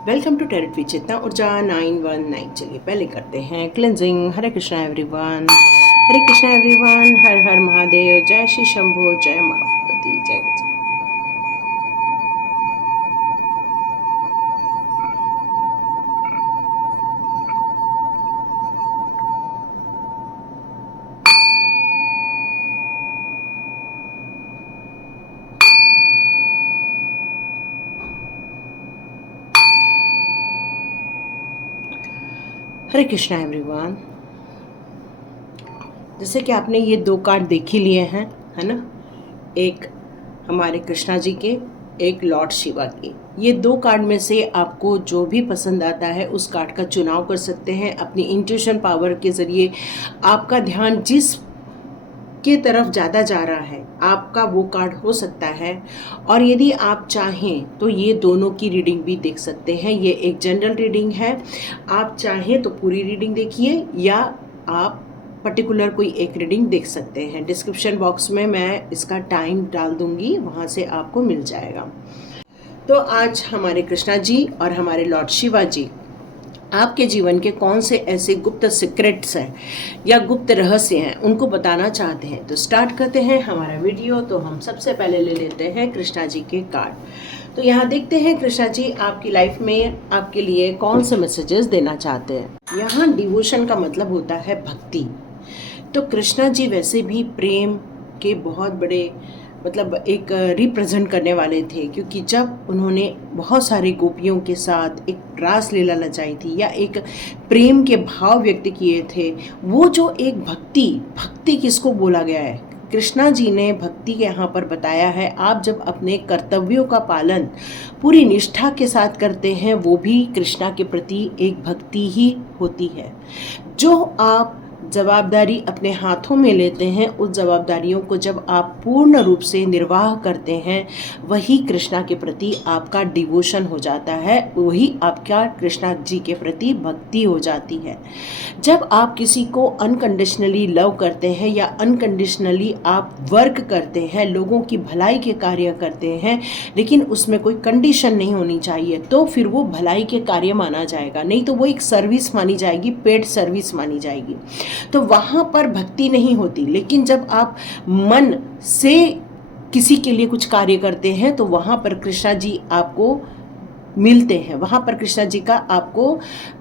Welcome to टेरिट with चेतना ऊर्जा 919। चलिए पहले करते हैं क्लेंजिंग। हरे कृष्णा एवरीवन, हरे कृष्णा एवरीवन, हर हर महादेव, जय श्री शंभू, जय माँ भगवती, जय बजरंग। हरे कृष्णा एवरीवन। जैसे कि आपने ये दो कार्ड देख ही लिए हैं, है ना। एक हमारे कृष्णा जी के, एक लॉर्ड शिवा के। ये दो कार्ड में से आपको जो भी पसंद आता है उस कार्ड का चुनाव कर सकते हैं। अपनी इंट्यूशन पावर के ज़रिए आपका ध्यान जिस के तरफ ज़्यादा जा रहा है आपका वो कार्ड हो सकता है। और यदि आप चाहें तो ये दोनों की रीडिंग भी देख सकते हैं। ये एक जनरल रीडिंग है, आप चाहें तो पूरी रीडिंग देखिए या आप पर्टिकुलर कोई एक रीडिंग देख सकते हैं। डिस्क्रिप्शन बॉक्स में मैं इसका टाइम डाल दूंगी, वहाँ से आपको मिल जाएगा। तो आज हमारे कृष्णा जी और हमारे लॉर्ड शिवा जी आपके जीवन के कौन से ऐसे गुप्त सीक्रेट्स हैं या गुप्त रहस्य हैं उनको बताना चाहते हैं। तो स्टार्ट करते हैं हमारा वीडियो। तो हम सबसे पहले ले लेते हैं कृष्णा जी के कार्ड। तो यहाँ देखते हैं कृष्णा जी आपकी लाइफ में आपके लिए कौन से मैसेजेस देना चाहते हैं। यहाँ डिवोशन का मतलब होता है भक्ति। तो कृष्णा जी वैसे भी प्रेम के बहुत बड़े मतलब एक रिप्रेजेंट करने वाले थे, क्योंकि जब उन्होंने बहुत सारी गोपियों के साथ एक रास लीला रचाई थी या एक प्रेम के भाव व्यक्त किए थे, वो जो एक भक्ति किसको बोला गया है, कृष्णा जी ने भक्ति के यहाँ पर बताया है। आप जब अपने कर्तव्यों का पालन पूरी निष्ठा के साथ करते हैं वो भी कृष्णा के प्रति एक भक्ति ही होती है। जो आप जवाबदारी अपने हाथों में लेते हैं उस जवाबदारियों को जब आप पूर्ण रूप से निर्वाह करते हैं वही कृष्णा के प्रति आपका डिवोशन हो जाता है, वही आपका कृष्णा जी के प्रति भक्ति हो जाती है। जब आप किसी को अनकंडीशनली लव करते हैं या अनकंडीशनली आप वर्क करते हैं, लोगों की भलाई के कार्य करते हैं, लेकिन उसमें कोई कंडीशन नहीं होनी चाहिए, तो फिर वो भलाई के कार्य माना जाएगा, नहीं तो वो एक सर्विस मानी जाएगी, पेड सर्विस मानी जाएगी। तो वहाँ पर भक्ति नहीं होती। लेकिन जब आप मन से किसी के लिए कुछ कार्य करते हैं तो वहाँ पर कृष्णा जी आपको मिलते हैं, वहाँ पर कृष्णा जी का आपको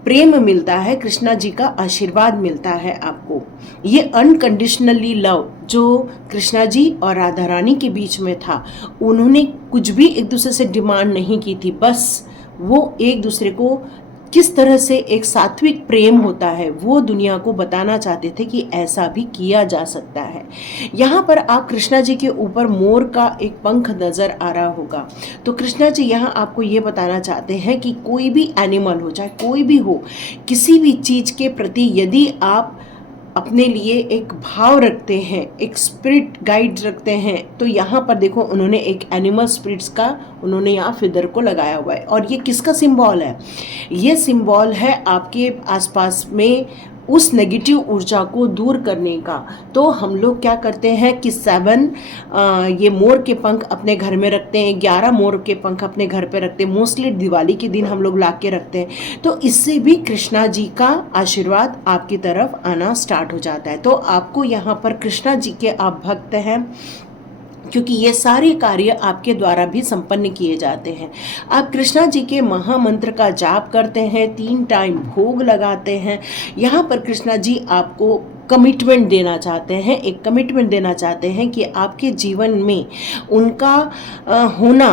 प्रेम मिलता है, कृष्णा जी का आशीर्वाद मिलता है आपको। ये अनकंडीशनली लव जो कृष्णा जी और राधा रानी के बीच में था, उन्होंने कुछ भी एक दूसरे से डिमांड नहीं की थी, बस वो एक दूसरे को किस तरह से एक सात्विक प्रेम होता है वो दुनिया को बताना चाहते थे कि ऐसा भी किया जा सकता है। यहाँ पर आप कृष्णा जी के ऊपर मोर का एक पंख नज़र आ रहा होगा। तो कृष्णा जी यहाँ आपको ये बताना चाहते हैं कि कोई भी एनिमल हो, चाहे कोई भी हो, किसी भी चीज़ के प्रति यदि आप अपने लिए एक भाव रखते हैं, एक स्पिरिट गाइड रखते हैं, तो यहाँ पर देखो उन्होंने एक एनिमल स्पिरिट्स का उन्होंने यहाँ फिदर को लगाया हुआ है। और ये किसका सिंबल है? ये सिंबल है आपके आसपास में उस नेगेटिव ऊर्जा को दूर करने का। तो हम लोग क्या करते हैं कि 7 ये मोर के पंख अपने घर में रखते हैं, 11 मोर के पंख अपने घर पे रखते हैं, मोस्टली दिवाली के दिन हम लोग ला के रखते हैं। तो इससे भी कृष्णा जी का आशीर्वाद आपकी तरफ आना स्टार्ट हो जाता है। तो आपको यहाँ पर कृष्णा जी के आप भक्त हैं, क्योंकि ये सारे कार्य आपके द्वारा भी संपन्न किए जाते हैं। आप कृष्णा जी के महामंत्र का जाप करते हैं, 3 टाइम भोग लगाते हैं। यहाँ पर कृष्णा जी आपको कमिटमेंट देना चाहते हैं, एक कमिटमेंट देना चाहते हैं कि आपके जीवन में उनका होना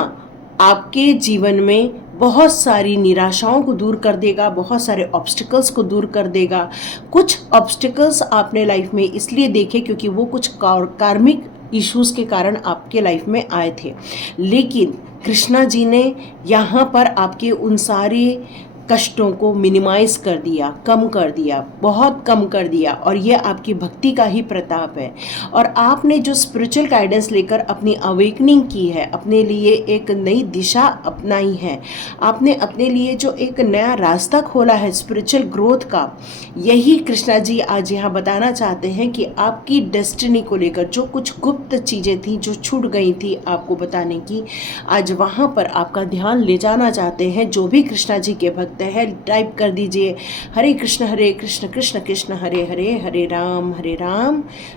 आपके जीवन में बहुत सारी निराशाओं को दूर कर देगा, बहुत सारे ऑब्स्टिकल्स को दूर कर देगा। कुछ ऑब्स्टिकल्स आपने लाइफ में इसलिए देखे क्योंकि वो कुछ कार्मिक इश्यूज़ के कारण आपके लाइफ में आए थे, लेकिन कृष्णा जी ने यहाँ पर आपके उन सारे कष्टों को मिनिमाइज कर दिया, कम कर दिया, बहुत कम कर दिया। और ये आपकी भक्ति का ही प्रताप है। और आपने जो स्पिरिचुअल गाइडेंस लेकर अपनी अवेकनिंग की है, अपने लिए एक नई दिशा अपनाई है, आपने अपने लिए जो एक नया रास्ता खोला है स्पिरिचुअल ग्रोथ का, यही कृष्णा जी आज यहाँ बताना चाहते हैं कि आपकी डेस्टिनी को लेकर जो कुछ गुप्त चीज़ें थी, जो छूट गई थी आपको बताने की, आज वहाँ पर आपका ध्यान ले जाना चाहते हैं। जो भी कृष्णा जी के भक्त हैं, टाइप कर दीजिए हरे कृष्ण कृष्ण कृष्ण हरे हरे, हरे राम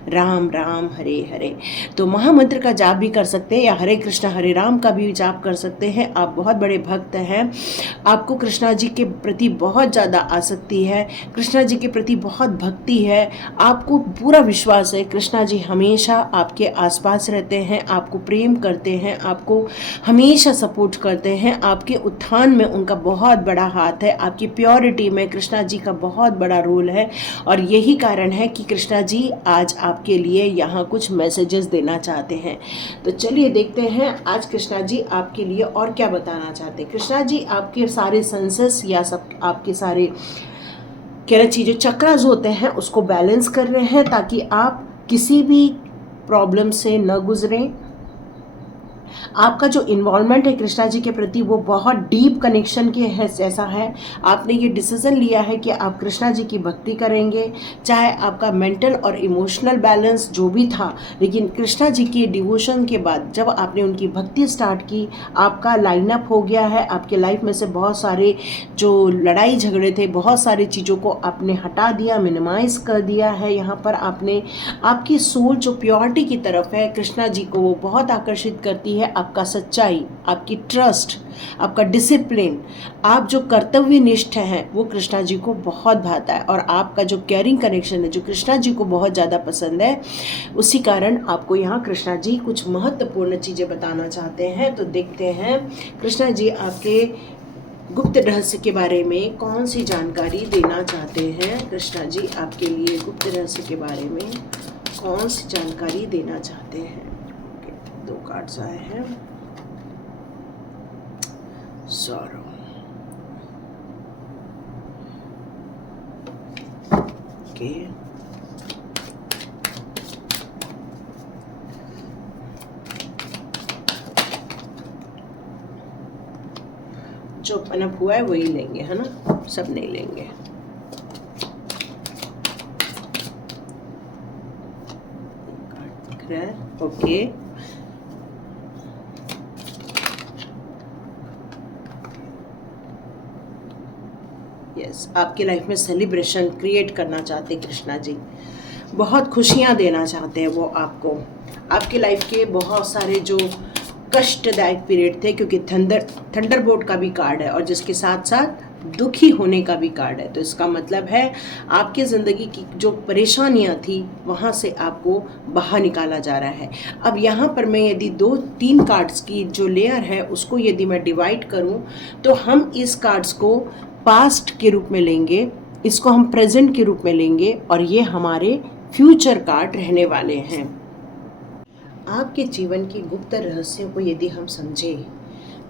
राम राम हरे हरे। तो महामंत्र का जाप भी कर सकते हैं या हरे कृष्ण हरे राम का भी जाप कर सकते हैं। आप बहुत बड़े भक्त हैं, आपको कृष्णा जी के प्रति बहुत ज़्यादा आसक्ति है, कृष्णा जी के प्रति बहुत भक्ति है, आपको पूरा विश्वास है कृष्णा जी हमेशा आपके आसपास रहते हैं, आपको प्रेम करते हैं, आपको हमेशा सपोर्ट करते हैं, आपके उत्थान में उनका बहुत बड़ा हाथ है, आपकी प्योरिटी में कृष्णा जी का बहुत बड़ा रोल है। और यही कारण है कि कृष्णा जी आज आपके लिए यहाँ कुछ मैसेजेस देना चाहते हैं। तो चलिए देखते हैं आज कृष्णा जी आपके लिए और क्या बताना चाहते हैं। कृष्णा जी आपके सारे सेंसेस या सब आपके सारे कह रहे चीज़ें चक्रास होते हैं उसको बैलेंस कर रहे हैं, ताकि आप किसी भी प्रॉब्लम से न गुजरें। आपका जो इन्वॉल्वमेंट है कृष्णा जी के प्रति वो बहुत डीप कनेक्शन के है, ऐसा है आपने ये डिसीजन लिया है कि आप कृष्णा जी की भक्ति करेंगे, चाहे आपका मेंटल और इमोशनल बैलेंस जो भी था, लेकिन कृष्णा जी की डिवोशन के बाद जब आपने उनकी भक्ति स्टार्ट की, आपका लाइनअप हो गया है। आपके लाइफ में से बहुत सारे जो लड़ाई झगड़े थे, बहुत सारी चीज़ों को आपने हटा दिया, मिनिमाइज कर दिया है। यहाँ पर आपने आपकी सोल जो प्योरिटी की तरफ है कृष्णा जी को वो बहुत आकर्षित करती है। आपका सच्चाई, आपकी ट्रस्ट, आपका डिसिप्लिन, आप जो कर्तव्यनिष्ठ हैं वो कृष्णा जी को बहुत भाता है। और आपका जो केयरिंग कनेक्शन है जो कृष्णा जी को बहुत ज़्यादा पसंद है, उसी कारण आपको यहाँ कृष्णा जी कुछ महत्वपूर्ण चीज़ें बताना चाहते हैं। तो देखते हैं कृष्णा जी आपके गुप्त रहस्य के बारे में कौन सी जानकारी देना चाहते हैं। कृष्णा जी आपके लिए गुप्त रहस्य के बारे में कौन सी जानकारी देना चाहते हैं। दो कार्ड्स आए हैं, सॉरो, ओके, जो पनप हुआ है वही लेंगे, है ना, सब नहीं लेंगे। ओके, यस, आपकी लाइफ में सेलिब्रेशन क्रिएट करना चाहते हैं कृष्णा जी, बहुत खुशियाँ देना चाहते हैं वो आपको। आपकी लाइफ के बहुत सारे जो कष्टदायक पीरियड थे, क्योंकि थंडरबोल्ट का भी कार्ड है और जिसके साथ साथ दुखी होने का भी कार्ड है। तो इसका मतलब है आपकी ज़िंदगी की जो परेशानियां थी वहाँ से आपको बाहर निकाला जा रहा है। अब यहाँ पर मैं यदि 2-3 कार्ड्स की जो लेयर है उसको यदि मैं डिवाइड करूँ तो हम इस कार्ड्स को पास्ट के रूप में लेंगे, इसको हम प्रेजेंट के रूप में लेंगे और ये हमारे फ्यूचर कार्ड रहने वाले हैं। आपके जीवन के गुप्त रहस्यों को यदि हम समझें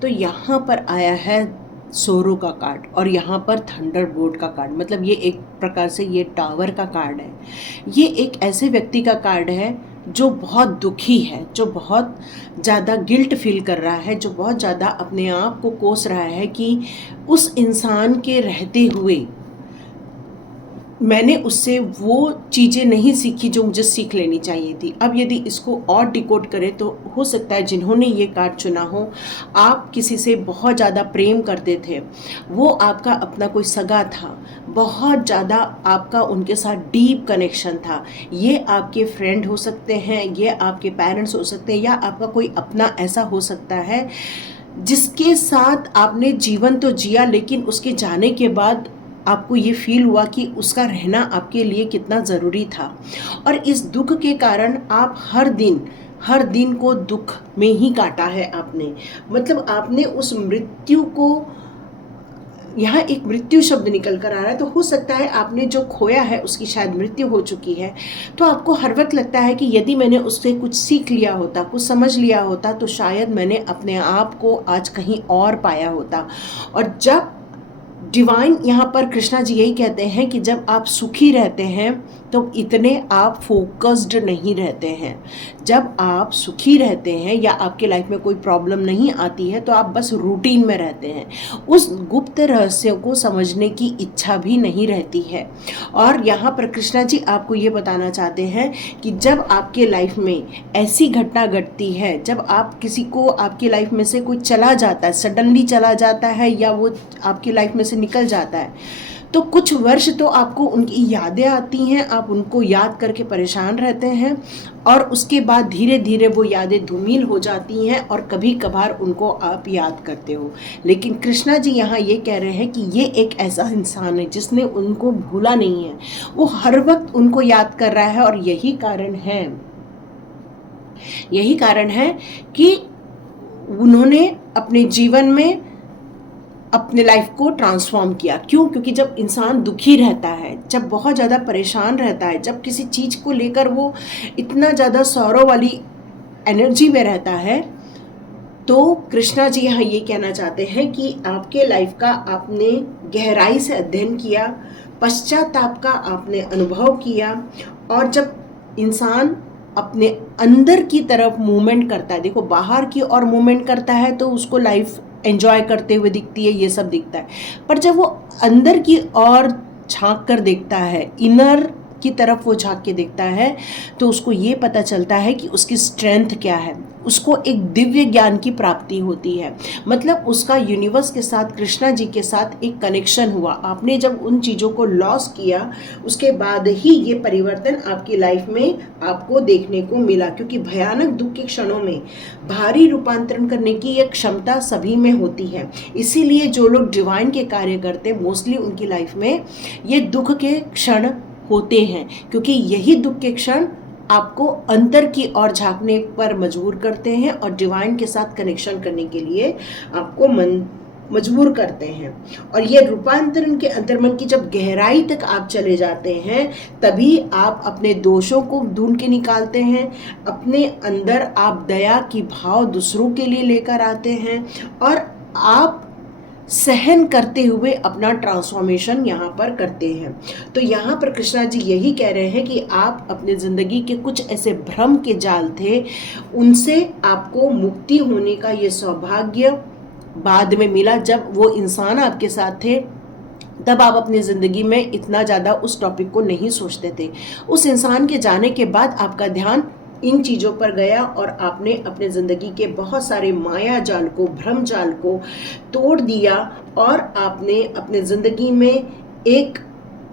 तो यहाँ पर आया है सोरो का कार्ड और यहाँ पर थंडरबोल्ट का कार्ड, मतलब ये एक प्रकार से ये टावर का कार्ड है। ये एक ऐसे व्यक्ति का कार्ड है जो बहुत दुखी है, जो बहुत ज़्यादा गिल्ट फील कर रहा है, जो बहुत ज़्यादा अपने आप को कोस रहा है कि उस इंसान के रहते हुए मैंने उससे वो चीज़ें नहीं सीखी जो मुझे सीख लेनी चाहिए थी। अब यदि इसको और डिकोड करें तो हो सकता है जिन्होंने ये कार्ड चुना हो, आप किसी से बहुत ज़्यादा प्रेम करते थे, वो आपका अपना कोई सगा था, बहुत ज़्यादा आपका उनके साथ डीप कनेक्शन था। ये आपके फ्रेंड हो सकते हैं, ये आपके पेरेंट्स हो सकते हैं, या आपका कोई अपना ऐसा हो सकता है जिसके साथ आपने जीवन तो जिया, लेकिन उसके जाने के बाद आपको ये फील हुआ कि उसका रहना आपके लिए कितना ज़रूरी था। और इस दुख के कारण आप हर दिन को दुख में ही काटा है आपने, मतलब आपने उस मृत्यु को, यहाँ एक मृत्यु शब्द निकल कर आ रहा है, तो हो सकता है आपने जो खोया है उसकी शायद मृत्यु हो चुकी है। तो आपको हर वक्त लगता है कि यदि मैंने उससे कुछ सीख लिया होता, कुछ समझ लिया होता, तो शायद मैंने अपने आप को आज कहीं और पाया होता। और जब डिवाइन यहाँ पर कृष्णा जी यही कहते हैं कि जब आप सुखी रहते हैं तो इतने आप फोकस्ड नहीं रहते हैं। जब आप सुखी रहते हैं या आपके लाइफ में कोई प्रॉब्लम नहीं आती है तो आप बस रूटीन में रहते हैं, उस गुप्त रहस्यों को समझने की इच्छा भी नहीं रहती है। और यहाँ पर कृष्णा जी आपको ये बताना चाहते हैं कि जब आपके लाइफ में ऐसी घटना घटती है, जब आप किसी को, आपकी लाइफ में से कोई चला जाता है, सडनली चला जाता है या वो आपकी लाइफ में से निकल जाता है, तो कुछ वर्ष तो आपको उनकी यादें आती हैं, आप उनको याद करके परेशान रहते हैं और उसके बाद धीरे धीरे वो यादें धूमिल हो जाती हैं और कभी कभार उनको आप याद करते हो। लेकिन कृष्णा जी यहाँ ये कह रहे हैं कि ये एक ऐसा इंसान है जिसने उनको भूला नहीं है, वो हर वक्त उनको याद कर रहा है। और यही कारण है कि उन्होंने अपने जीवन में अपने लाइफ को ट्रांसफॉर्म किया। क्यों? क्योंकि जब इंसान दुखी रहता है, जब बहुत ज़्यादा परेशान रहता है, जब किसी चीज़ को लेकर वो इतना ज़्यादा सौरव वाली एनर्जी में रहता है, तो कृष्णा जी यहाँ ये कहना चाहते हैं कि आपके लाइफ का आपने गहराई से अध्ययन किया, पश्चाताप का आपने अनुभव किया, और जब इंसान अपने अंदर की तरफ मूवमेंट करता है, देखो बाहर की ओर मूवमेंट करता है तो उसको लाइफ एंजॉय करते हुए दिखती है, ये सब दिखता है, पर जब वो अंदर की ओर झांक कर देखता है, इनर की तरफ वो झांक के देखता है, तो उसको ये पता चलता है कि उसकी स्ट्रेंथ क्या है, उसको एक दिव्य ज्ञान की प्राप्ति होती है। मतलब उसका यूनिवर्स के साथ, कृष्णा जी के साथ एक कनेक्शन हुआ। आपने जब उन चीज़ों को लॉस किया, उसके बाद ही ये परिवर्तन आपकी लाइफ में आपको देखने को मिला। क्योंकि भयानक दुख के क्षणों में भारी रूपांतरण करने की एक क्षमता सभी में होती है। इसीलिए जो लोग डिवाइन के कार्य करते हैं, मोस्टली उनकी लाइफ में ये दुख के क्षण होते हैं, क्योंकि यही दुख के क्षण आपको अंतर की ओर झांकने पर मजबूर करते हैं और डिवाइन के साथ कनेक्शन करने के लिए आपको मजबूर करते हैं। और ये रूपांतरण के अंतर्मन की जब गहराई तक आप चले जाते हैं, तभी आप अपने दोषों को ढूंढ के निकालते हैं, अपने अंदर आप दया की भाव दूसरों के लिए लेकर आते हैं और आप सहन करते हुए अपना ट्रांसफॉर्मेशन यहाँ पर करते हैं। तो यहाँ पर कृष्णा जी यही कह रहे हैं कि आप अपने ज़िंदगी के कुछ ऐसे भ्रम के जाल थे, उनसे आपको मुक्ति होने का ये सौभाग्य बाद में मिला। जब वो इंसान आपके साथ थे तब आप अपनी ज़िंदगी में इतना ज़्यादा उस टॉपिक को नहीं सोचते थे। उस इंसान के जाने के बाद आपका ध्यान इन चीज़ों पर गया और आपने अपने ज़िंदगी के बहुत सारे माया जाल को, भ्रम जाल को तोड़ दिया और आपने अपने ज़िंदगी में एक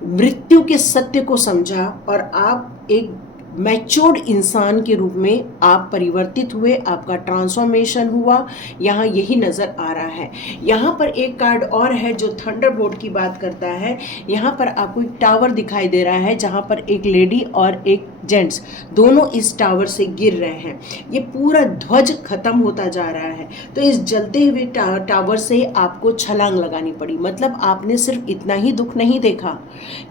मृत्यु के सत्य को समझा और आप एक मैच्योर्ड इंसान के रूप में आप परिवर्तित हुए, आपका ट्रांसफॉर्मेशन हुआ। यहाँ यही नज़र आ रहा है। यहाँ पर एक कार्ड और है जो थंडरबोल्ट की बात करता है। यहाँ पर आपको एक टावर दिखाई दे रहा है जहाँ पर एक लेडी और एक जेंट्स दोनों इस टावर से गिर रहे हैं। ये पूरा ध्वज खत्म होता जा रहा है। तो इस जलते हुए टावर से आपको छलांग लगानी पड़ी। मतलब आपने सिर्फ इतना ही दुख नहीं देखा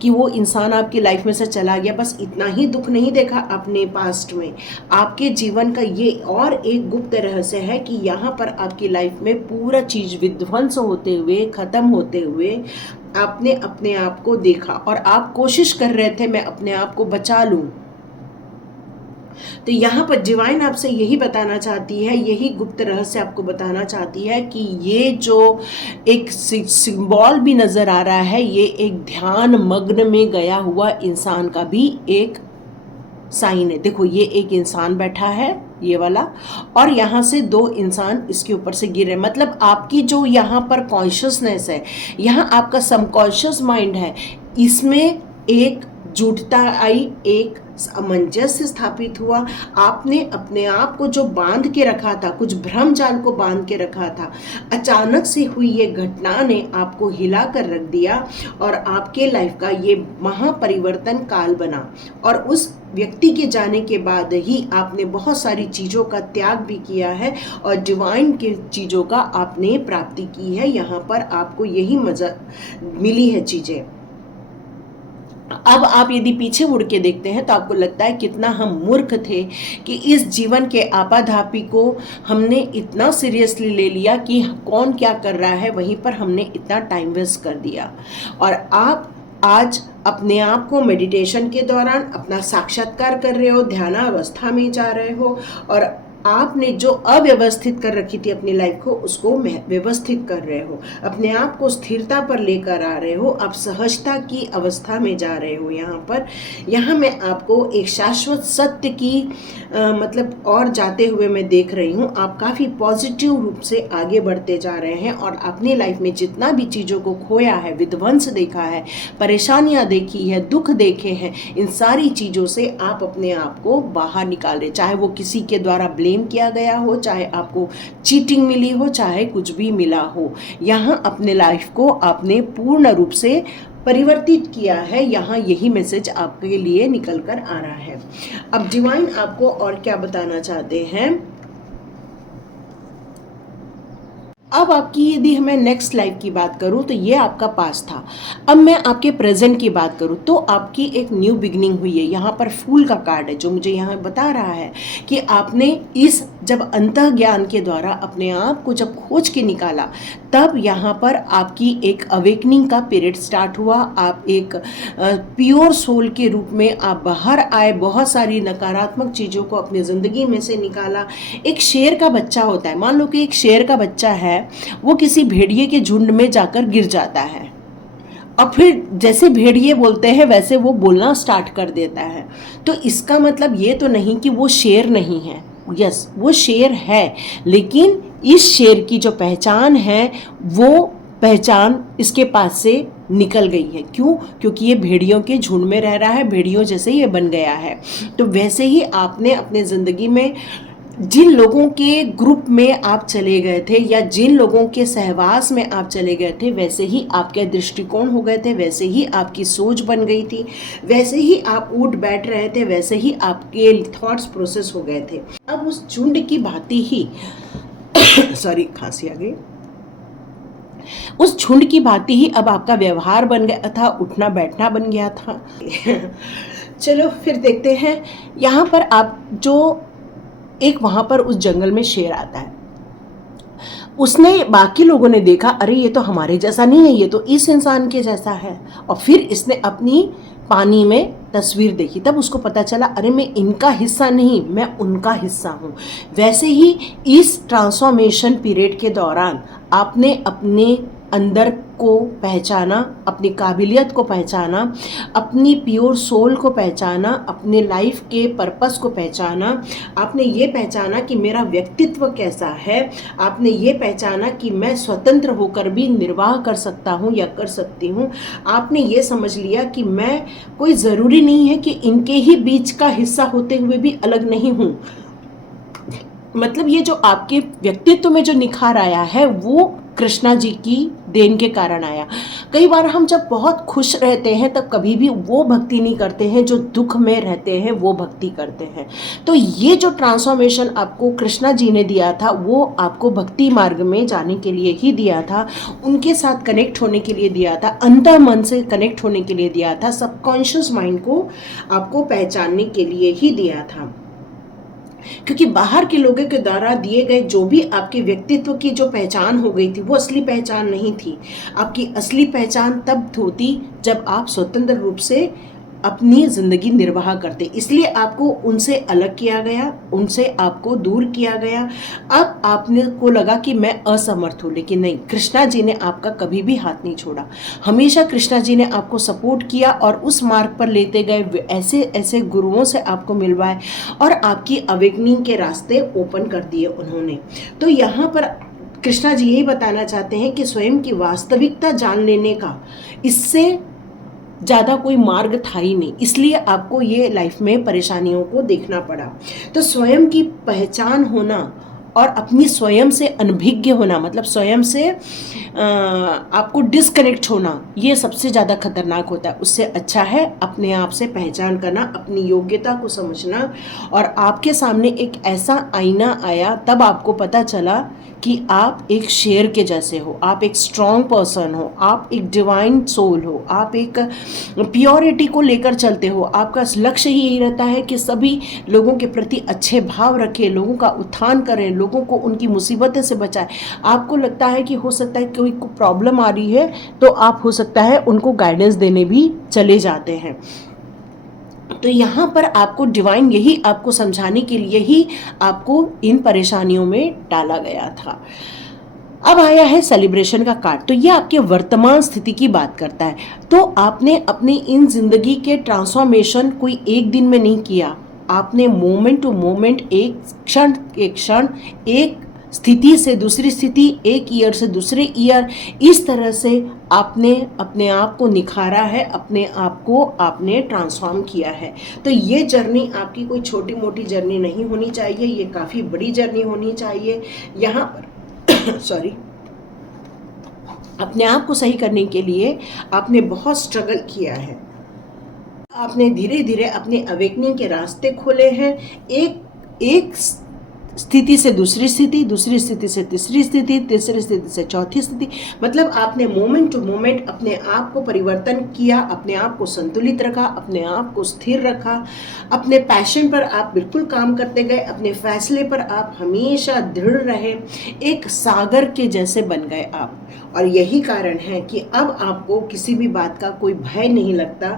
कि वो इंसान आपकी लाइफ में से चला गया, बस इतना ही दुख नहीं देखा अपने पास्ट में। आपके जीवन का ये और एक गुप्त रहस्य है कि यहाँ पर आपकी लाइफ में पूरा चीज विध्वंस होते हुए, खत्म होते हुए आपने अपने आप को देखा और आप कोशिश कर रहे थे मैं अपने आप को बचा लूं। तो यहाँ पर डिवाइन आपसे यही बताना चाहती है, यही गुप्त रहस्य आपको बताना चाहती है कि ये जो एक सिंबल भी नजर आ रहा है, ये एक ध्यान मग्न में गया हुआ इंसान का भी एक साइन है। देखो ये एक इंसान बैठा है, ये वाला, और यहाँ से दो इंसान इसके ऊपर से गिर रहे हैं। मतलब आपकी जो यहाँ पर कॉन्शियसनेस है, यहाँ आपका सबकॉन्शियस माइंड है, इसमें एक जुटता आई, एक सामंजस्य स्थापित हुआ। आपने अपने आप को जो बांध के रखा था, कुछ भ्रम जाल को बांध के रखा था, अचानक से हुई ये घटना ने आपको हिला कर रख दिया और आपके लाइफ का ये महापरिवर्तन काल बना। और उस व्यक्ति के जाने के बाद ही आपने बहुत सारी चीज़ों का त्याग भी किया है और डिवाइन के चीज़ों का आपने प्राप्ति की है। यहाँ पर आपको यही मजा मिली है चीज़ें। अब आप यदि पीछे मुड़ के देखते हैं तो आपको लगता है कितना हम मूर्ख थे कि इस जीवन के आपाधापी को हमने इतना सीरियसली ले लिया कि कौन क्या कर रहा है वहीं पर हमने इतना टाइम वेस्ट कर दिया। और आप आज अपने आप को मेडिटेशन के दौरान अपना साक्षात्कार कर रहे हो, ध्यानावस्था में जा रहे हो, और आपने जो अव्यवस्थित कर रखी थी अपनी लाइफ को उसको व्यवस्थित कर रहे हो, अपने आप को स्थिरता पर लेकर आ रहे हो, आप सहजता की अवस्था में जा रहे हो। यहाँ मैं आपको एक शाश्वत सत्य की मतलब और जाते हुए मैं देख रही हूँ। आप काफ़ी पॉजिटिव रूप से आगे बढ़ते जा रहे हैं और अपनी लाइफ में जितना भी चीज़ों को खोया है, विध्वंस देखा है, परेशानियाँ देखी है, दुख देखे हैं, इन सारी चीज़ों से आप अपने आप को बाहर निकाल रहे, चाहे वो किसी के द्वारा ब्लेम किया गया हो, चाहे आपको चीटिंग मिली हो, चाहे कुछ भी मिला हो। यहाँ अपने लाइफ को आपने पूर्ण रूप से परिवर्तित किया है। यहाँ यही मैसेज आपके लिए निकल कर आ रहा है। अब डिवाइन आपको और क्या बताना चाहते हैं। अब आपकी यदि मैं नेक्स्ट लाइफ की बात करूं तो ये आपका पास्ट था। अब मैं आपके प्रेजेंट की बात करूं तो आपकी एक न्यू बिगनिंग हुई है। यहाँ पर फूल का कार्ड है जो मुझे यहाँ बता रहा है कि आपने इस जब अंतः ज्ञान के द्वारा अपने आप को जब खोज के निकाला तब यहाँ पर आपकी एक अवेकनिंग का पीरियड स्टार्ट हुआ। आप एक प्योर सोल के रूप में आप बाहर आए, बहुत सारी नकारात्मक चीज़ों को अपनी ज़िंदगी में से निकाला। एक शेर का बच्चा होता है, मान लो कि एक शेर का बच्चा है, वो किसी भेड़िए के झुंड में जाकर गिर जाता है और फिर जैसे भेड़िए बोलते हैं वैसे वो बोलना स्टार्ट कर देता है। तो इसका मतलब ये तो नहीं कि वो शेर नहीं है, यस वो शेर है, लेकिन इस शेर की जो पहचान है वो पहचान इसके पास से निकल गई है। क्यों? क्योंकि ये भेड़ियों के झुंड में रह रहा है, भेड़ियों जैसे ये बन गया है। तो वैसे ही आपने अपने ज़िंदगी में जिन लोगों के ग्रुप में आप चले गए थे या जिन लोगों के सहवास में आप चले गए थे वैसे ही आपके दृष्टिकोण हो गए थे, वैसे ही आपकी सोच बन गई थी, वैसे ही आप उठ बैठ रहे थे, वैसे ही आपके थॉट्स प्रोसेस हो गए थे। अब उस झुंड की भांति ही सॉरी खांसी आ गई, उस झुंड की भांति ही अब आपका व्यवहार बन गया था, उठना बैठना बन गया था। चलो फिर देखते हैं यहाँ पर आप जो एक वहाँ पर उस जंगल में शेर आता है, उसने बाकी लोगों ने देखा अरे ये तो हमारे जैसा नहीं है, ये तो इस इंसान के जैसा है, और फिर इसने अपनी पानी में तस्वीर देखी, तब उसको पता चला अरे मैं इनका हिस्सा नहीं, मैं उनका हिस्सा हूँ। वैसे ही इस ट्रांसफॉर्मेशन पीरियड के दौरान आपने अपने अंदर को पहचाना, अपनी काबिलियत को पहचाना, अपनी प्योर सोल को पहचाना, अपने लाइफ के पर्पस को पहचाना। आपने ये पहचाना कि मेरा व्यक्तित्व कैसा है, आपने ये पहचाना कि मैं स्वतंत्र होकर भी निर्वाह कर सकता हूँ या कर सकती हूँ। आपने ये समझ लिया कि मैं कोई ज़रूरी नहीं है कि इनके ही बीच का हिस्सा होते हुए भी अलग नहीं हूँ। मतलब ये जो आपके व्यक्तित्व में जो निखार आया है वो कृष्णा जी की देन के कारण आया। कई बार हम जब बहुत खुश रहते हैं तब कभी भी वो भक्ति नहीं करते हैं, जो दुख में रहते हैं वो भक्ति करते हैं। तो ये जो ट्रांसफॉर्मेशन आपको कृष्णा जी ने दिया था वो आपको भक्ति मार्ग में जाने के लिए ही दिया था, उनके साथ कनेक्ट होने के लिए दिया था, अंतः मन से कनेक्ट होने के लिए दिया था, सबकॉन्शियस माइंड को आपको पहचानने के लिए ही दिया था। क्योंकि बाहर के लोगों के द्वारा दिए गए जो भी आपके व्यक्तित्व की जो पहचान हो गई थी वो असली पहचान नहीं थी। आपकी असली पहचान तब होती जब आप स्वतंत्र रूप से अपनी ज़िंदगी निर्वाह करते, इसलिए आपको उनसे अलग किया गया, उनसे आपको दूर किया गया। अब आपने को लगा कि मैं असमर्थ हूँ, लेकिन नहीं, कृष्णा जी ने आपका कभी भी हाथ नहीं छोड़ा। हमेशा कृष्णा जी ने आपको सपोर्ट किया और उस मार्ग पर लेते गए, ऐसे ऐसे गुरुओं से आपको मिलवाए और आपकी अवेकनिंग के रास्ते ओपन कर दिए उन्होंने। तो यहाँ पर कृष्णा जी यही बताना चाहते हैं कि स्वयं की वास्तविकता जान लेने का इससे ज़्यादा कोई मार्ग था ही नहीं, इसलिए आपको ये लाइफ में परेशानियों को देखना पड़ा। तो स्वयं की पहचान होना और अपनी स्वयं से अनभिज्ञ होना, मतलब स्वयं से आपको डिस्कनेक्ट होना, ये सबसे ज़्यादा खतरनाक होता है। उससे अच्छा है अपने आप से पहचान करना, अपनी योग्यता को समझना। और आपके सामने एक ऐसा आईना आया तब आपको पता चला कि आप एक शेर के जैसे हो, आप एक स्ट्रॉन्ग पर्सन हो, आप एक डिवाइन सोल हो, आप एक प्योरिटी को लेकर चलते हो। आपका लक्ष्य ही यही रहता है कि सभी लोगों के प्रति अच्छे भाव रखें, लोगों का उत्थान करें, लोगों को उनकी मुसीबतें से बचाएं। आपको लगता है कि हो सकता है कोई को प्रॉब्लम आ रही है तो आप हो सकता है उनको गाइडेंस देने भी चले जाते हैं। तो यहाँ पर आपको डिवाइन यही आपको समझाने के लिए ही आपको इन परेशानियों में डाला गया था। अब आया है सेलिब्रेशन का कार्ड। तो ये आपके वर्तमान स्थिति की बात करता है। तो आपने अपनी इन जिंदगी के ट्रांसफॉर्मेशन कोई एक दिन में नहीं किया, आपने मोमेंट टू मोमेंट, एक क्षण, एक स्थिति से दूसरी स्थिति, एक ईयर से दूसरे ईयर, इस तरह से आपने अपने आप को निखारा है, अपने आप को आपने ट्रांसफॉर्म किया है। तो ये जर्नी आपकी कोई छोटी मोटी जर्नी नहीं होनी चाहिए, ये काफ़ी बड़ी जर्नी होनी चाहिए। यहाँ पर सॉरी, अपने आप को सही करने के लिए आपने बहुत स्ट्रगल किया है। आपने धीरे धीरे अपने अवेकनिंग के रास्ते खोले हैं। एक स्थिति से दूसरी स्थिति, दूसरी स्थिति से तीसरी स्थिति, तीसरी स्थिति से चौथी स्थिति, मतलब आपने मोमेंट टू मोमेंट अपने आप को परिवर्तन किया, अपने आप को संतुलित रखा, अपने आप को स्थिर रखा, अपने पैशन पर आप बिल्कुल काम करते गए, अपने फैसले पर आप हमेशा दृढ़ रहे, एक सागर के जैसे बन गए आप। और यही कारण है कि अब आपको किसी भी बात का कोई भय नहीं लगता,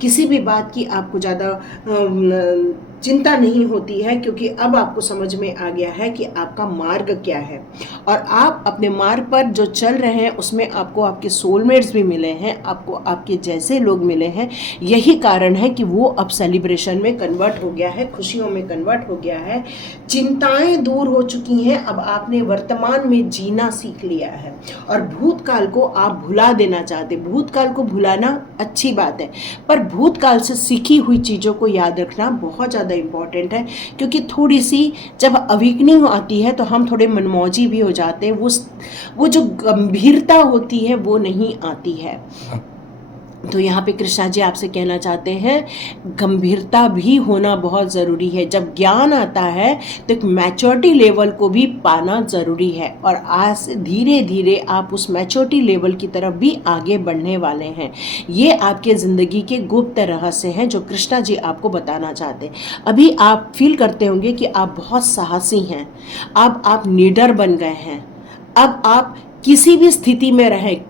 किसी भी बात की आपको ज़्यादा चिंता नहीं होती है, क्योंकि अब आपको समझ में आ गया है कि आपका मार्ग क्या है। और आप अपने मार्ग पर जो चल रहे हैं उसमें आपको आपके सोलमेट्स भी मिले हैं, आपको आपके जैसे लोग मिले हैं। यही कारण है कि वो अब सेलिब्रेशन में कन्वर्ट हो गया है, खुशियों में कन्वर्ट हो गया है, चिंताएं दूर हो चुकी हैं। अब आपने वर्तमान में जीना सीख लिया है और भूतकाल को आप भुला देना चाहते। भूतकाल को भुलाना अच्छी बात है, पर भूतकाल से सीखी हुई चीज़ों को याद रखना बहुत ज़्यादा इम्पॉर्टेंट है, क्योंकि थोड़ी सी जब अवेकनिंग आती है तो हम थोड़े मनमौजी भी हो जाते हैं, वो जो गंभीरता होती है वो नहीं आती है। तो यहाँ पे कृष्णा जी आपसे कहना चाहते हैं, गंभीरता भी होना बहुत ज़रूरी है। जब ज्ञान आता है तो एक मैच्योरिटी लेवल को भी पाना ज़रूरी है, और आज धीरे धीरे आप उस मैच्योरिटी लेवल की तरफ भी आगे बढ़ने वाले हैं। ये आपके ज़िंदगी के गुप्त रहस्य हैं जो कृष्णा जी आपको बताना चाहते हैं। अभी आप फील करते होंगे कि आप बहुत साहसी हैं, अब आप लीडर बन गए हैं, अब आप किसी भी स्थिति में रहें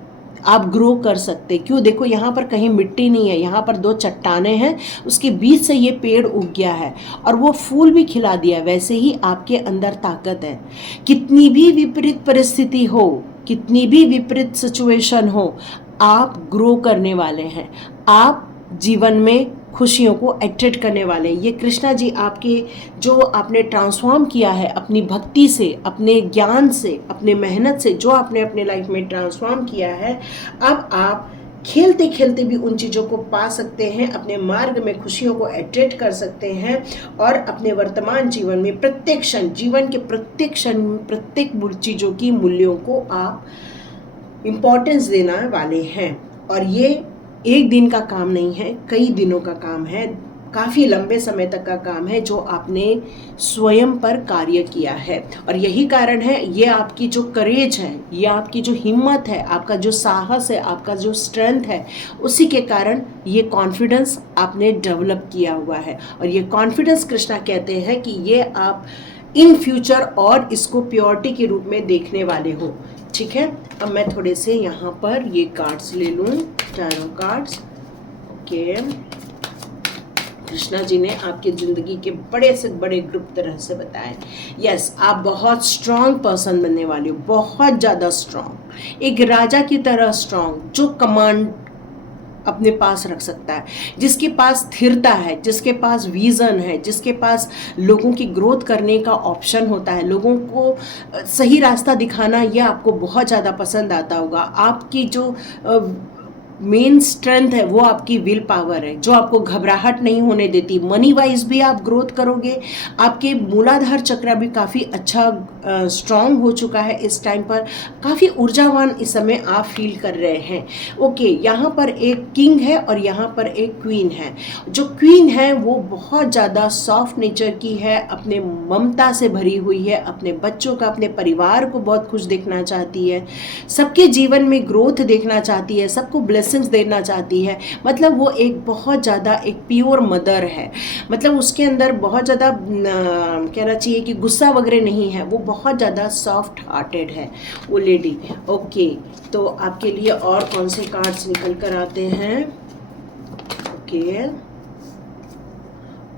आप ग्रो कर सकते। क्यों? देखो यहाँ पर कहीं मिट्टी नहीं है, यहाँ पर दो चट्टानें हैं, उसके बीच से ये पेड़ उग गया है और वो फूल भी खिला दिया। वैसे ही आपके अंदर ताकत है। कितनी भी विपरीत परिस्थिति हो, कितनी भी विपरीत सिचुएशन हो, आप ग्रो करने वाले हैं। आप जीवन में खुशियों को अट्रैक्ट करने वाले हैं। ये कृष्णा जी आपके जो आपने ट्रांसफॉर्म किया है अपनी भक्ति से, अपने ज्ञान से, अपने मेहनत से, जो आपने अपने लाइफ में ट्रांसफॉर्म किया है, अब आप खेलते खेलते भी उन चीज़ों को पा सकते हैं, अपने मार्ग में खुशियों को अट्रैक्ट कर सकते हैं और अपने वर्तमान जीवन में प्रत्येक क्षण, जीवन के प्रत्येक क्षण, प्रत्येक चीज़ों की मूल्यों को आप इम्पोर्टेंस देना वाले हैं। और ये एक दिन का काम नहीं है, कई दिनों का काम है, काफ़ी लंबे समय तक का काम है जो आपने स्वयं पर कार्य किया है। और यही कारण है, ये आपकी जो करेज है, ये आपकी जो हिम्मत है, आपका जो साहस है, आपका जो स्ट्रेंथ है, उसी के कारण ये कॉन्फिडेंस आपने डेवलप किया हुआ है। और ये कॉन्फिडेंस कृष्णा कहते हैं कि ये आप इन फ्यूचर और इसको प्योरिटी के रूप में देखने वाले हो। ठीक है, अब मैं थोड़े से यहाँ पर ये कार्ड्स ले लूँ, tarot cards. Okay, Krishna ji ने आपकी ज़िंदगी के बड़े से बड़े ग्रुप तरह से बताए। यस, आप बहुत स्ट्रांग पर्सन बनने वाले हो, बहुत ज़्यादा स्ट्रांग, एक राजा की तरह स्ट्रांग, जो कमांड अपने पास रख सकता है, जिसके पास स्थिरता है, जिसके पास विज़न है, जिसके पास लोगों की ग्रोथ करने का ऑप्शन होता है, लोगों को सही रास्ता दिखाना, ये आपको बहुत ज़्यादा पसंद आता होगा। आपकी जो मेन स्ट्रेंथ है वो आपकी विल पावर है, जो आपको घबराहट नहीं होने देती। मनी वाइज भी आप ग्रोथ करोगे, आपके मूलाधार चक्र भी काफ़ी अच्छा स्ट्रांग हो चुका है इस टाइम पर, काफ़ी ऊर्जावान इस समय आप फील कर रहे हैं। ओके, यहाँ पर एक किंग है और यहाँ पर एक क्वीन है। जो क्वीन है वो बहुत ज़्यादा सॉफ्ट नेचर की है, अपने ममता से भरी हुई है, अपने बच्चों का, अपने परिवार को बहुत खुश देखना चाहती है, सबके जीवन में ग्रोथ देखना चाहती है, सबको ब्लेसिंग्स देना चाहती है। मतलब वो एक बहुत ज़्यादा एक प्योर मदर है, मतलब उसके अंदर बहुत ज़्यादा कहना चाहिए कि गुस्सा वगैरह नहीं है, वो बहुत ज़्यादा सॉफ्ट हार्टेड है वो लेडी। ओके, तो आपके लिए और कौन से कार्ड्स निकल कर आते हैं?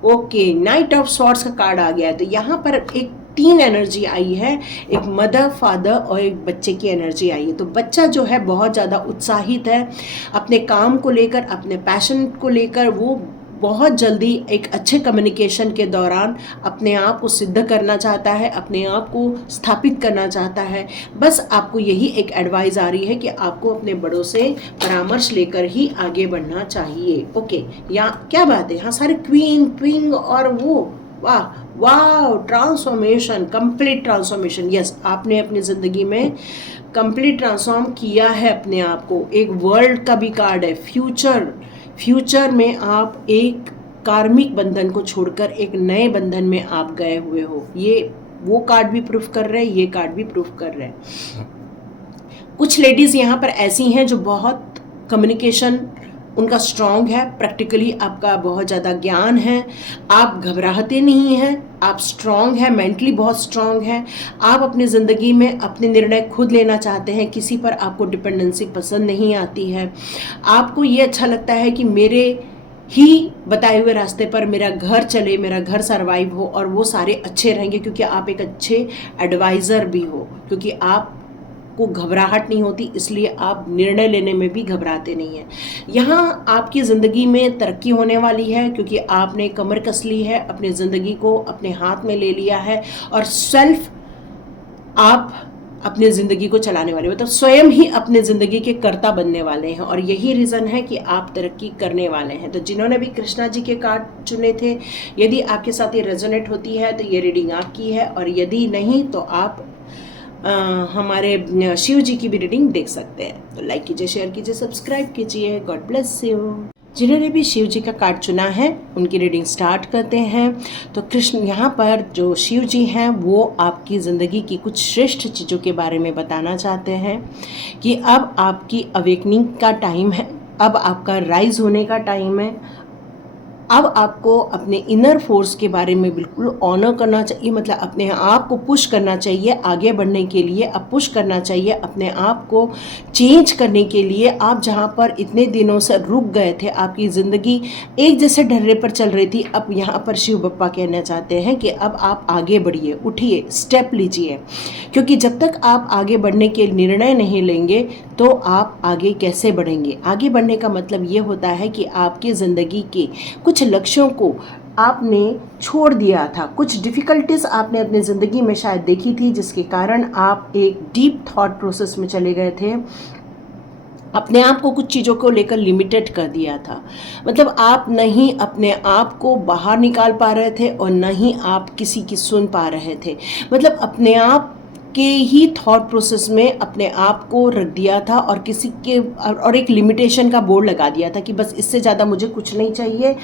ओके, नाइट ऑफ स्वॉर्ड्स का कार्ड आ गया है। तो यहाँ पर एक तीन एनर्जी आई है, एक मदर, फादर और एक बच्चे की एनर्जी आई है। तो बच्चा जो है बहुत ज़्यादा उत्साहित है अपने काम को लेकर, अपने पैशन को लेकर। वो बहुत जल्दी एक अच्छे कम्युनिकेशन के दौरान अपने आप को सिद्ध करना चाहता है, अपने आप को स्थापित करना चाहता है। बस आपको यही एक एडवाइस आ रही है कि आपको अपने बड़ों से परामर्श लेकर ही आगे बढ़ना चाहिए। ओके, यहाँ क्या बात है, यहाँ सारे क्वीन, क्विंग और वो, वाह वाह, ट्रांसफॉर्मेशन, कंप्लीट ट्रांसफॉर्मेशन। यस, आपने अपनी ज़िंदगी में कंप्लीट ट्रांसफॉर्म किया है अपने आप को। एक वर्ल्ड का भी कार्ड है, फ्यूचर में आप एक कार्मिक बंधन को छोड़कर एक नए बंधन में आप गए हुए हो। ये वो कार्ड भी प्रूफ कर रहे हैं, ये कार्ड भी प्रूफ कर रहे हैं। कुछ लेडीज़ यहाँ पर ऐसी हैं जो बहुत कम्युनिकेशन उनका स्ट्रॉन्ग है, प्रैक्टिकली आपका बहुत ज़्यादा ज्ञान है, आप घबराते नहीं हैं, आप स्ट्रॉन्ग हैं, मेंटली बहुत स्ट्रॉन्ग हैं, आप अपनी ज़िंदगी में अपने निर्णय खुद लेना चाहते हैं, किसी पर आपको डिपेंडेंसी पसंद नहीं आती है। आपको ये अच्छा लगता है कि मेरे ही बताए हुए रास्ते पर मेरा घर चले, मेरा घर सरवाइव हो और वो सारे अच्छे रहेंगे, क्योंकि आप एक अच्छे एडवाइज़र भी हो, क्योंकि आप को घबराहट नहीं होती, इसलिए आप निर्णय लेने में भी घबराते नहीं हैं। यहाँ आपकी ज़िंदगी में तरक्की होने वाली है, क्योंकि आपने कमर कस ली है, अपनी ज़िंदगी को अपने हाथ में ले लिया है और सेल्फ आप अपनी ज़िंदगी को चलाने वाले, मतलब स्वयं ही अपने ज़िंदगी के कर्ता बनने वाले हैं। और यही रीज़न है कि आप तरक्की करने वाले हैं। तो जिन्होंने भी कृष्णा जी के कार्ड चुने थे, यदि आपके साथ ये रेजोनेट होती है तो ये रीडिंग आपकी है, और यदि नहीं तो आप हमारे शिव जी की भी रीडिंग देख सकते हैं। तो लाइक कीजिए, शेयर कीजिए, सब्सक्राइब कीजिए। God bless you. जिन्होंने भी शिव जी का कार्ड चुना है उनकी रीडिंग स्टार्ट करते हैं। तो कृष्ण, यहाँ पर जो शिव जी हैं वो आपकी ज़िंदगी की कुछ श्रेष्ठ चीज़ों के बारे में बताना चाहते हैं कि अब आपकी अवेकनिंग का टाइम है, अब आपका राइज होने का टाइम है। अब आपको अपने इनर फोर्स के बारे में बिल्कुल ऑनर करना चाहिए, मतलब अपने आप को पुश करना चाहिए आगे बढ़ने के लिए। अब पुश करना चाहिए अपने आप को चेंज करने के लिए। आप जहाँ पर इतने दिनों से रुक गए थे, आपकी ज़िंदगी एक जैसे ढर्रे पर चल रही थी, अब यहाँ पर शिव बाप्पा कहना चाहते हैं कि अब आप आगे बढ़िए, उठिए, स्टेप लीजिए। क्योंकि जब तक आप आगे बढ़ने के निर्णय नहीं लेंगे तो आप आगे कैसे बढ़ेंगे। आगे बढ़ने का मतलब ये होता है कि आपकी ज़िंदगी के कुछ लक्ष्यों को आपने छोड़ दिया था, कुछ डिफ़िकल्टीज़ आपने अपनी ज़िंदगी में शायद देखी थी, जिसके कारण आप एक डीप थॉट प्रोसेस में चले गए थे, अपने आप को कुछ चीज़ों को लेकर लिमिटेड कर दिया था। मतलब आप नहीं अपने आप को बाहर निकाल पा रहे थे और न ही आप किसी की सुन पा रहे थे। मतलब अपने आप के ही थॉट प्रोसेस में अपने आप को रख दिया था और किसी के और एक लिमिटेशन का बोर्ड लगा दिया था कि बस इससे ज़्यादा मुझे कुछ नहीं चाहिए।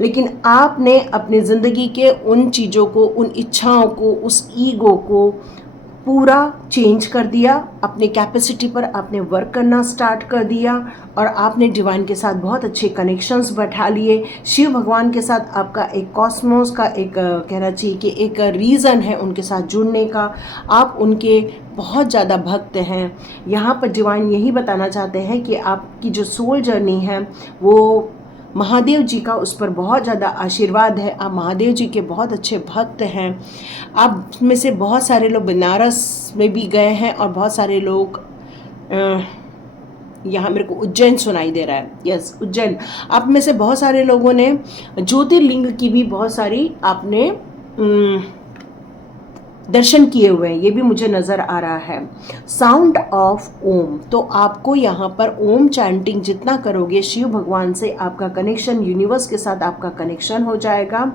लेकिन आपने अपनी ज़िंदगी के उन चीज़ों को, उन इच्छाओं को, उस ईगो को पूरा चेंज कर दिया। अपने कैपेसिटी पर आपने वर्क करना स्टार्ट कर दिया और आपने डिवाइन के साथ बहुत अच्छे कनेक्शंस बैठा लिए। शिव भगवान के साथ आपका एक कॉस्मोस का एक कहना चाहिए कि एक रीज़न है उनके साथ जुड़ने का। आप उनके बहुत ज़्यादा भक्त हैं। यहाँ पर डिवाइन यही बताना चाहते हैं कि आपकी जो सोल जर्नी है वो महादेव जी का उस पर बहुत ज़्यादा आशीर्वाद है। आप महादेव जी के बहुत अच्छे भक्त हैं। आप में से बहुत सारे लोग बनारस में भी गए हैं और बहुत सारे लोग यहाँ मेरे को उज्जैन सुनाई दे रहा है, यस उज्जैन। आप में से बहुत सारे लोगों ने ज्योतिर्लिंग की भी बहुत सारी आपने दर्शन किए हुए हैं, ये भी मुझे नज़र आ रहा है। साउंड ऑफ ओम, तो आपको यहाँ पर ओम चैंटिंग जितना करोगे शिव भगवान से आपका कनेक्शन, यूनिवर्स के साथ आपका कनेक्शन हो जाएगा।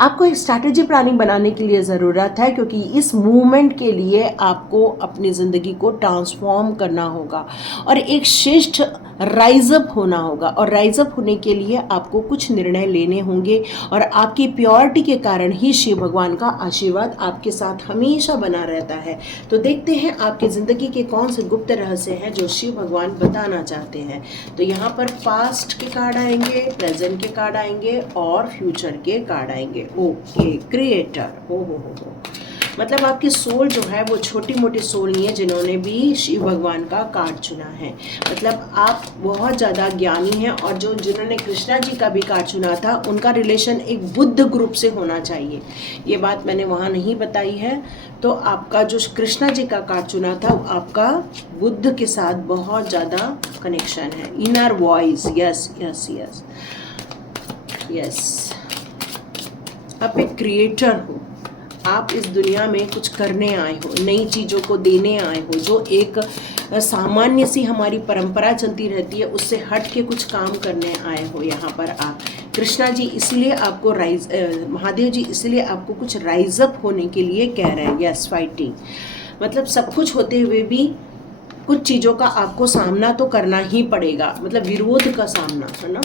आपको एक स्ट्रैटेजी प्लानिंग बनाने के लिए ज़रूरत है, क्योंकि इस मूवमेंट के लिए आपको अपनी ज़िंदगी को ट्रांसफॉर्म करना होगा और एक श्रेष्ठ राइजअप होना होगा। और राइजअप होने के लिए आपको कुछ निर्णय लेने होंगे, और आपकी प्योरिटी के कारण ही शिव भगवान का आशीर्वाद आपके साथ हमेशा बना रहता है। तो देखते हैं आपकी ज़िंदगी के कौन से गुप्त रहस्य हैं जो शिव भगवान बताना चाहते हैं। तो यहाँ पर पास्ट के कार्ड आएंगे, प्रेजेंट के कार्ड आएंगे और फ्यूचर के कार्ड आएंगे। ओके, क्रिएटर, हो मतलब आपकी सोल जो है वो छोटी मोटी सोल नहीं है जिन्होंने भी शिव भगवान का कार्ड चुना है। मतलब आप बहुत ज़्यादा ज्ञानी हैं, और जो जिन्होंने कृष्णा जी का भी कार्ड चुना था उनका रिलेशन एक बुद्ध ग्रुप से होना चाहिए। ये बात मैंने वहाँ नहीं बताई है। तो आपका जो कृष्णा जी का कार्ड चुना था आपका बुद्ध के साथ बहुत ज़्यादा कनेक्शन है। Inner voice, yes yes yes yes, आप एक क्रिएटर हो, आप इस दुनिया में कुछ करने आए हो, नई चीज़ों को देने आए हो। जो एक सामान्य सी हमारी परंपरा चलती रहती है उससे हट के कुछ काम करने आए हो यहाँ पर आप। कृष्णा जी इसलिए आपको महादेव जी इसलिए आपको कुछ राइज अप होने के लिए कह रहे हैं। यस, फाइटिंग, मतलब सब कुछ होते हुए भी कुछ चीज़ों का आपको सामना तो करना ही पड़ेगा, मतलब विरोध का सामना, है ना।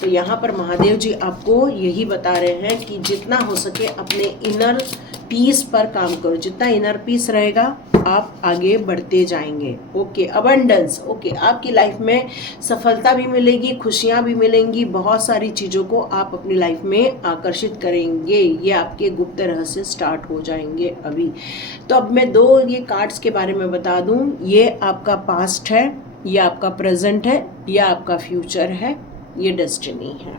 तो यहाँ पर महादेव जी आपको यही बता रहे हैं कि जितना हो सके अपने इनर पीस पर काम करो। जितना इनर पीस रहेगा आप आगे बढ़ते जाएंगे। ओके, अबंडेंस, ओके, आपकी लाइफ में सफलता भी मिलेगी, खुशियाँ भी मिलेंगी, बहुत सारी चीज़ों को आप अपनी लाइफ में आकर्षित करेंगे। ये आपके गुप्त रहस्य स्टार्ट हो जाएंगे अभी। तो अब मैं दो ये कार्ड्स के बारे में बता दूँ। ये आपका पास्ट है, ये आपका प्रेजेंट है, या आपका फ्यूचर है, ये डेस्टिनी है।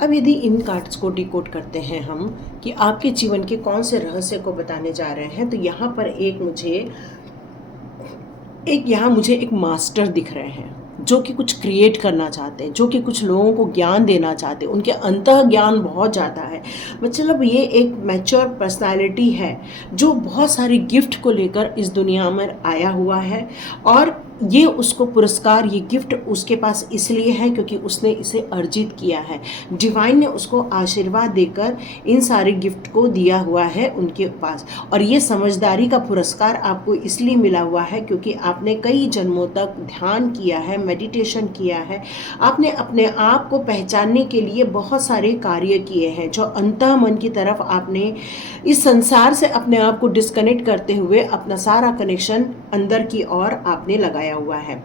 अब यदि इन कार्ड्स को डिकोड करते हैं हम कि आपके जीवन के कौन से रहस्य को बताने जा रहे हैं, तो यहाँ पर मुझे एक मास्टर दिख रहे हैं जो कि कुछ क्रिएट करना चाहते हैं, जो कि कुछ लोगों को ज्ञान देना चाहते हैं। उनके अंतः ज्ञान बहुत ज़्यादा है। मतलब ये एक मैच्योर पर्सनालिटी है जो बहुत सारी गिफ्ट को लेकर इस दुनिया में आया हुआ है, और ये उसको पुरस्कार, ये गिफ्ट उसके पास इसलिए है क्योंकि उसने इसे अर्जित किया है। डिवाइन ने उसको आशीर्वाद देकर इन सारे गिफ्ट को दिया हुआ है उनके पास। और ये समझदारी का पुरस्कार आपको इसलिए मिला हुआ है क्योंकि आपने कई जन्मों तक ध्यान किया है, मेडिटेशन किया है, आपने अपने आप को पहचानने के लिए बहुत सारे कार्य किए हैं, जो अंतः मन की तरफ आपने इस संसार से अपने आप को डिस्कनेक्ट करते हुए अपना सारा कनेक्शन अंदर की ओर आपने लगाया हुआ है।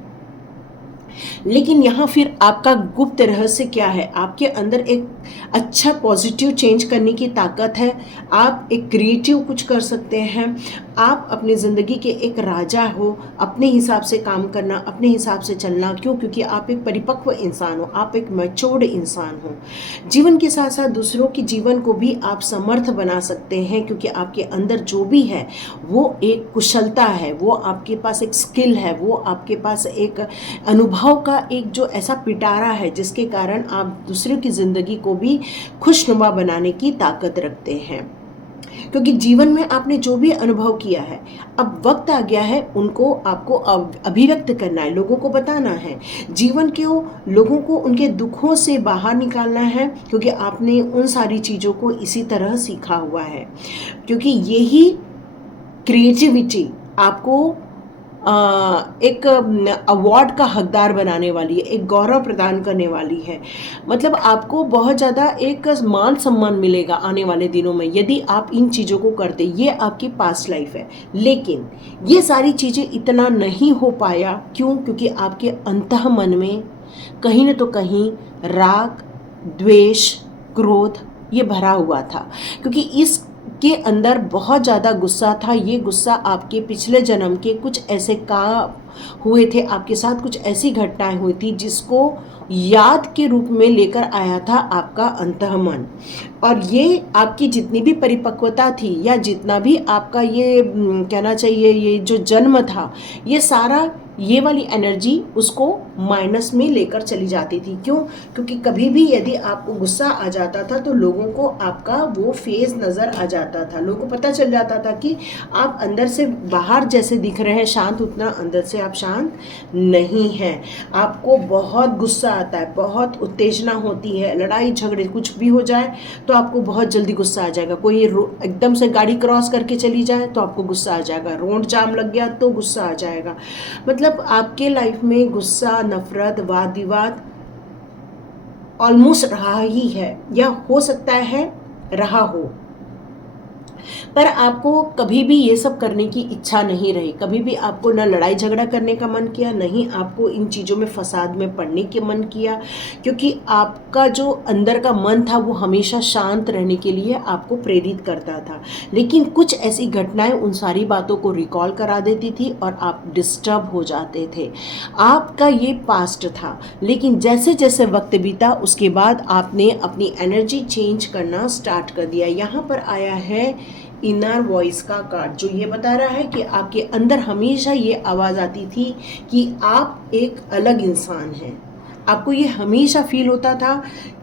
लेकिन यहाँ फिर आपका गुप्त रहस्य क्या है? आपके अंदर एक अच्छा पॉजिटिव चेंज करने की ताकत है। आप एक क्रिएटिव कुछ कर सकते हैं। आप अपनी ज़िंदगी के एक राजा हो, अपने हिसाब से काम करना, अपने हिसाब से चलना। क्यों? क्योंकि आप एक परिपक्व इंसान हो, आप एक मैच्योर्ड इंसान हो। जीवन के साथ साथ दूसरों के जीवन को भी आप समर्थ बना सकते हैं, क्योंकि आपके अंदर जो भी है वो एक कुशलता है, वो आपके पास एक स्किल है, वो आपके पास एक अनुभव का एक जो ऐसा पिटारा है जिसके कारण आप दूसरों की ज़िंदगी को भी खुशनुमा बनाने की ताकत रखते हैं। क्योंकि जीवन में आपने जो भी अनुभव किया है, अब वक्त आ गया है उनको आपको अभिव्यक्त करना है, लोगों को बताना है। जीवन के लोगों को उनके दुखों से बाहर निकालना है, क्योंकि आपने उन सारी चीज़ों को इसी तरह सीखा हुआ है। क्योंकि यही क्रिएटिविटी आपको एक अवार्ड का हकदार बनाने वाली है, एक गौरव प्रदान करने वाली है। मतलब आपको बहुत ज़्यादा एक मान सम्मान मिलेगा आने वाले दिनों में यदि आप इन चीज़ों को करते। ये आपकी पास्ट लाइफ है, लेकिन ये सारी चीज़ें इतना नहीं हो पाया। क्यों? क्योंकि आपके अंतः मन में कहीं न तो कहीं राग, द्वेष, क्रोध ये भरा हुआ था, क्योंकि इस के अंदर बहुत ज़्यादा गुस्सा था। ये गुस्सा आपके पिछले जन्म के कुछ ऐसे हुए थे, आपके साथ कुछ ऐसी घटनाएं हुई थी जिसको याद के रूप में लेकर आया था आपका अंतःमन। और ये आपकी जितनी भी परिपक्वता थी या जितना भी आपका ये कहना चाहिए ये जो जन्म था, ये सारा ये वाली एनर्जी उसको माइनस में लेकर चली जाती थी। क्यों? क्योंकि कभी भी यदि आपको गुस्सा आ जाता था तो लोगों को आपका वो फेस नज़र आ जाता था, लोगों को पता चल जाता था कि आप अंदर से बाहर जैसे दिख रहे हैं शांत, उतना अंदर से आप शांत नहीं हैं। आपको बहुत गुस्सा आता है, बहुत उत्तेजना होती है, लड़ाई झगड़े कुछ भी हो जाए तो आपको बहुत जल्दी गुस्सा आ जाएगा। कोई एकदम से गाड़ी क्रॉस करके चली जाए तो आपको गुस्सा आ जाएगा, रोड जाम लग गया तो गुस्सा आ जाएगा। मतलब आपके लाइफ में गुस्सा, नफरत, वाद विवाद ऑलमोस्ट रहा ही है, या हो सकता है रहा हो, पर आपको कभी भी ये सब करने की इच्छा नहीं रही। कभी भी आपको न लड़ाई झगड़ा करने का मन किया, नहीं आपको इन चीज़ों में फसाद में पड़ने के मन किया, क्योंकि आपका जो अंदर का मन था वो हमेशा शांत रहने के लिए आपको प्रेरित करता था। लेकिन कुछ ऐसी घटनाएं उन सारी बातों को रिकॉल करा देती थी और आप डिस्टर्ब हो जाते थे। आपका ये पास्ट था, लेकिन जैसे जैसे वक्त बीता उसके बाद आपने अपनी एनर्जी चेंज करना स्टार्ट कर दिया। यहाँ पर आया है इनर वॉइस का कार्ड, जो ये बता रहा है कि आपके अंदर हमेशा ये आवाज़ आती थी कि आप एक अलग इंसान हैं। आपको ये हमेशा फील होता था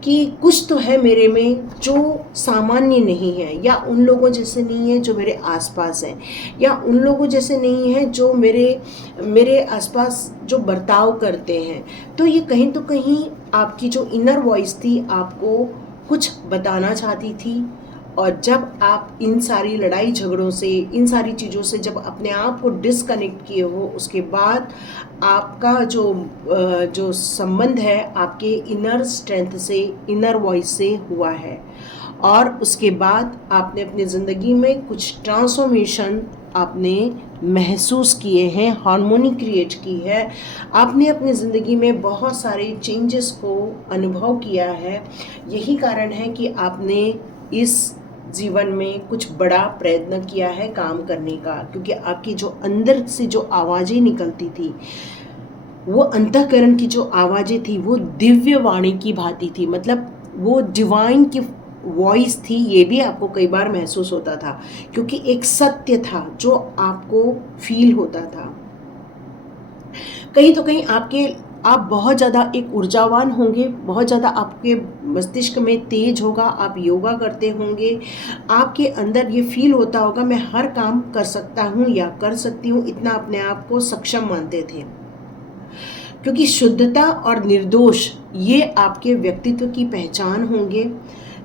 कि कुछ तो है मेरे में जो सामान्य नहीं है, या उन लोगों जैसे नहीं है जो मेरे आसपास हैं, या उन लोगों जैसे नहीं है जो मेरे आसपास जो बर्ताव करते हैं। तो ये कहीं तो कहीं आपकी जो इनर वॉइस थी आपको कुछ बताना चाहती थी। और जब आप इन सारी लड़ाई झगड़ों से, इन सारी चीज़ों से जब अपने आप को डिस्कनेक्ट किए हो, उसके बाद आपका जो संबंध है आपके इनर स्ट्रेंथ से, इनर वॉइस से हुआ है। और उसके बाद आपने अपनी ज़िंदगी में कुछ ट्रांसफॉर्मेशन आपने महसूस किए हैं, हार्मोनी क्रिएट की है। आपने अपनी ज़िंदगी में बहुत सारे चेंजेस को अनुभव किया है। यही कारण है कि आपने इस जीवन में कुछ बड़ा प्रयत्न किया है काम करने का, क्योंकि आपकी जो अंदर से जो आवाज़ें निकलती थी, वो अंतःकरण की जो आवाज़ें थी वो दिव्य वाणी की भांति थी। मतलब वो डिवाइन की वॉइस थी, ये भी आपको कई बार महसूस होता था, क्योंकि एक सत्य था जो आपको फील होता था। कहीं तो कहीं आप बहुत ज़्यादा एक ऊर्जावान होंगे, बहुत ज़्यादा आपके मस्तिष्क में तेज होगा, आप योगा करते होंगे, आपके अंदर ये फील होता होगा मैं हर काम कर सकता हूँ या कर सकती हूँ, इतना अपने आप को सक्षम मानते थे। क्योंकि शुद्धता और निर्दोष ये आपके व्यक्तित्व की पहचान होंगे।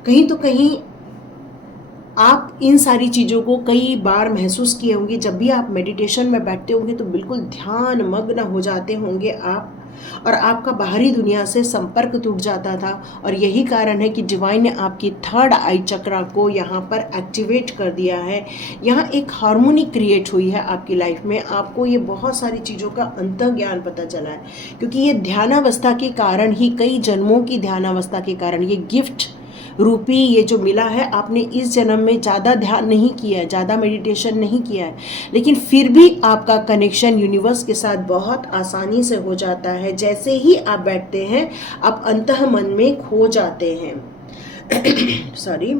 कहीं तो कहीं आप इन सारी चीज़ों को कई बार महसूस किए होंगे। जब भी आप मेडिटेशन में बैठते होंगे तो बिल्कुल ध्यान मग्न हो जाते होंगे आप, और आपका बाहरी दुनिया से संपर्क टूट जाता था। और यही कारण है कि डिवाइन ने आपकी थर्ड आई चक्रा को यहाँ पर एक्टिवेट कर दिया है। यहाँ एक हार्मोनी क्रिएट हुई है आपकी लाइफ में। आपको ये बहुत सारी चीज़ों का अंतः ज्ञान पता चला है, क्योंकि ये ध्यानावस्था के कारण ही, कई जन्मों की ध्यानावस्था के कारण ये गिफ्ट रूपी ये जो मिला है। आपने इस जन्म में ज़्यादा ध्यान नहीं किया है, ज़्यादा मेडिटेशन नहीं किया है, लेकिन फिर भी आपका कनेक्शन यूनिवर्स के साथ बहुत आसानी से हो जाता है। जैसे ही आप बैठते हैं आप अंतः मन में खो जाते हैं। सॉरी।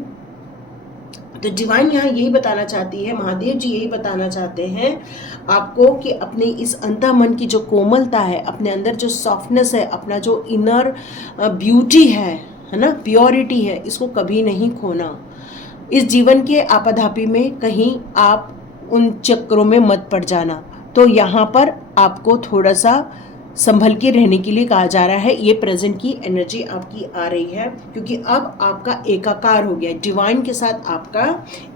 तो डिवाइन यहाँ यही बताना चाहती है, महादेव जी यही बताना चाहते हैं आपको कि अपने इस अंतः मन की जो कोमलता है, अपने अंदर जो सॉफ्टनेस है, अपना जो इनर ब्यूटी है ना, प्योरिटी है, इसको कभी नहीं खोना। इस जीवन के आपाधापी में कहीं आप उन चक्रों में मत पड़ जाना। तो यहाँ पर आपको थोड़ा सा संभल के रहने के लिए कहा जा रहा है। ये प्रेजेंट की एनर्जी आपकी आ रही है, क्योंकि अब आपका एकाकार हो गया, डिवाइन के साथ आपका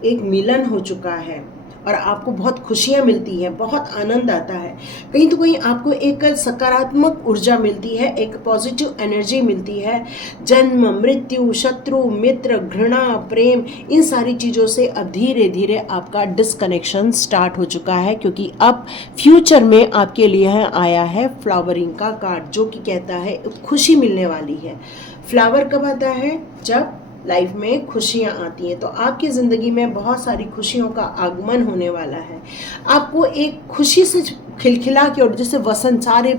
एक मिलन हो चुका है और आपको बहुत खुशियाँ मिलती हैं, बहुत आनंद आता है। कहीं तो कहीं आपको एक सकारात्मक ऊर्जा मिलती है, एक पॉजिटिव एनर्जी मिलती है। जन्म, मृत्यु, शत्रु, मित्र, घृणा, प्रेम, इन सारी चीज़ों से अब धीरे धीरे आपका डिस्कनेक्शन स्टार्ट हो चुका है, क्योंकि अब फ्यूचर में आपके लिए आया है फ्लावरिंग का कार्ड, जो कि कहता है खुशी मिलने वाली है। फ्लावर कब आता है? जब लाइफ में खुशियाँ आती हैं। तो आपकी ज़िंदगी में बहुत सारी खुशियों का आगमन होने वाला है। आपको एक खुशी से खिलखिला के, और जैसे वसंत सारे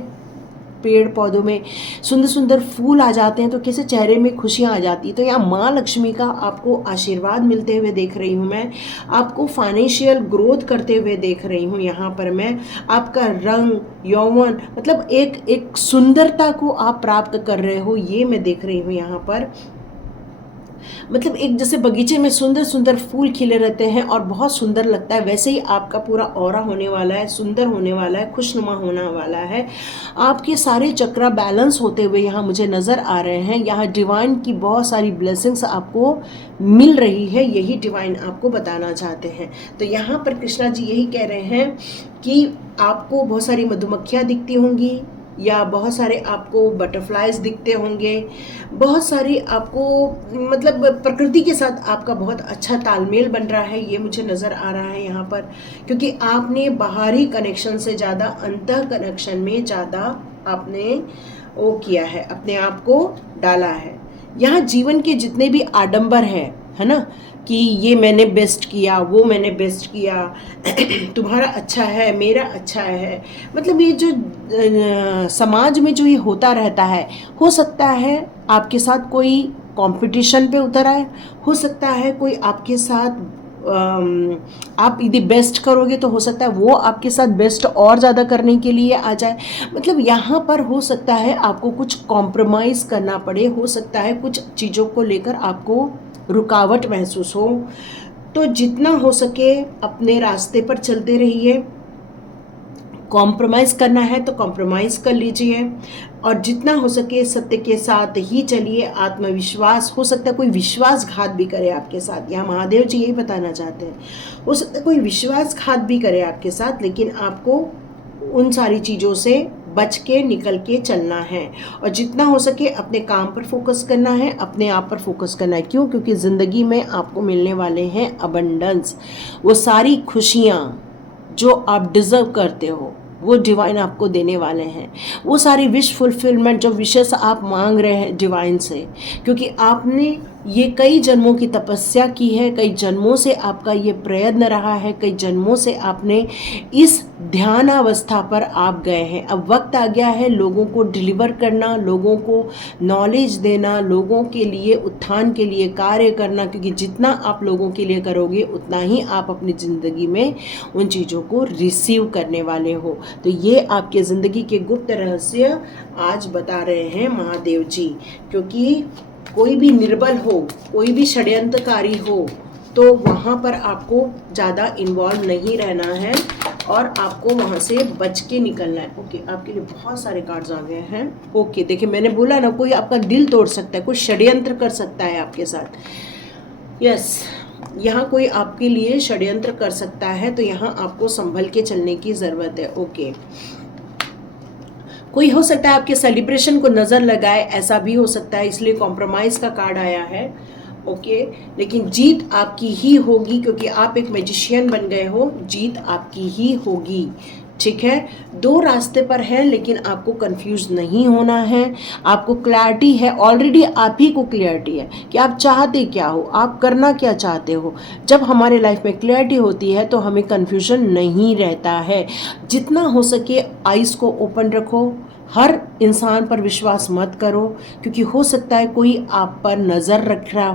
पेड़ पौधों में सुंदर सुंदर फूल आ जाते हैं तो कैसे चेहरे में खुशियाँ आ जाती है। तो यहाँ माँ लक्ष्मी का आपको आशीर्वाद मिलते हुए देख रही हूँ मैं, आपको फाइनेंशियल ग्रोथ करते हुए देख रही हूँ यहाँ पर मैं। आपका रंग यौवन मतलब एक सुंदरता को आप प्राप्त कर रहे हो, ये मैं देख रही हूँ यहाँ पर। मतलब एक जैसे बगीचे में सुंदर सुंदर फूल खिले रहते हैं और बहुत सुंदर लगता है, वैसे ही आपका पूरा ऑरा होने वाला है, सुंदर होने वाला है, खुशनुमा होने वाला है। आपके सारे चक्र बैलेंस होते हुए यहाँ मुझे नज़र आ रहे हैं। यहाँ डिवाइन की बहुत सारी ब्लेसिंग्स आपको मिल रही है, यही डिवाइन आपको बताना चाहते हैं। तो यहाँ पर कृष्णा जी यही कह रहे हैं कि आपको बहुत सारी मधुमक्खियाँ दिखती होंगी, या बहुत सारे आपको बटरफ्लाइज दिखते होंगे, बहुत सारी आपको मतलब प्रकृति के साथ आपका बहुत अच्छा तालमेल बन रहा है, ये मुझे नज़र आ रहा है यहाँ पर। क्योंकि आपने बाहरी कनेक्शन से ज़्यादा अंतः कनेक्शन में ज़्यादा आपने वो किया है, अपने आप को डाला है। यहाँ जीवन के जितने भी आडंबर हैं, है ना, कि ये मैंने बेस्ट किया, वो मैंने बेस्ट किया, तुम्हारा अच्छा है, मेरा अच्छा है, मतलब ये जो समाज में जो ये होता रहता है, हो सकता है आपके साथ कोई कंपटीशन पे उतर आए, हो सकता है कोई आपके साथ आप यदि बेस्ट करोगे तो हो सकता है वो आपके साथ बेस्ट और ज़्यादा करने के लिए आ जाए। मतलब यहाँ पर हो सकता है आपको कुछ कॉम्प्रोमाइज़ करना पड़े, हो सकता है कुछ चीज़ों को लेकर आपको रुकावट महसूस हो। तो जितना हो सके अपने रास्ते पर चलते रहिए, कॉम्प्रोमाइज़ करना है तो कॉम्प्रोमाइज़ कर लीजिए, और जितना हो सके सत्य के साथ ही चलिए। आत्मविश्वास, हो सकता है कोई विश्वासघात भी करे आपके साथ, यहाँ महादेव जी यही बताना चाहते हैं, हो सकता है कोई विश्वासघात भी करे आपके साथ, लेकिन आपको उन सारी चीज़ों से बच के निकल के चलना है, और जितना हो सके अपने काम पर फोकस करना है, अपने आप पर फोकस करना है। क्यों? क्योंकि ज़िंदगी में आपको मिलने वाले हैं अबंडेंस, वो सारी खुशियाँ जो आप डिज़र्व करते हो वो डिवाइन आपको देने वाले हैं। वो सारी विश फुलफिलमेंट जो विशेष आप मांग रहे हैं डिवाइन से, क्योंकि आपने ये कई जन्मों की तपस्या की है, कई जन्मों से आपका ये प्रयत्न रहा है, कई जन्मों से आपने इस ध्यानावस्था पर आप गए हैं। अब वक्त आ गया है लोगों को डिलीवर करना, लोगों को नॉलेज देना, लोगों के लिए उत्थान के लिए कार्य करना, क्योंकि जितना आप लोगों के लिए करोगे उतना ही आप अपनी ज़िंदगी में उन चीज़ों को रिसीव करने वाले हो। तो ये आपके ज़िंदगी के गुप्त रहस्य आज बता रहे हैं महादेव जी। क्योंकि कोई भी निर्बल हो, कोई भी षड्यंत्रकारी हो, तो वहाँ पर आपको ज़्यादा इन्वॉल्व नहीं रहना है और आपको वहाँ से बच के निकलना है। ओके, आपके लिए बहुत सारे कार्ड्स आ गए हैं। ओके, देखिए मैंने बोला ना, कोई आपका दिल तोड़ सकता है, कोई षड्यंत्र कर सकता है आपके साथ। यस, यहाँ कोई आपके लिए षड्यंत्र कर सकता है, तो यहाँ आपको संभल के चलने की ज़रूरत है। ओके, कोई हो सकता है आपके सेलिब्रेशन को नज़र लगाए, ऐसा भी हो सकता है, इसलिए कॉम्प्रोमाइज़ का कार्ड आया है। ओके, लेकिन जीत आपकी ही होगी, क्योंकि आप एक मैजिशियन बन गए हो, जीत आपकी ही होगी। ठीक है, दो रास्ते पर है, लेकिन आपको कंफ्यूज नहीं होना है, आपको क्लैरिटी है, ऑलरेडी आप ही को क्लैरिटी है कि आप चाहते क्या हो, आप करना क्या चाहते हो। जब हमारे लाइफ में क्लैरिटी होती है तो हमें कंफ्यूजन नहीं रहता है। जितना हो सके आइज़ को ओपन रखो, हर इंसान पर विश्वास मत करो, क्योंकि हो सकता है कोई आप पर नज़र रख रहा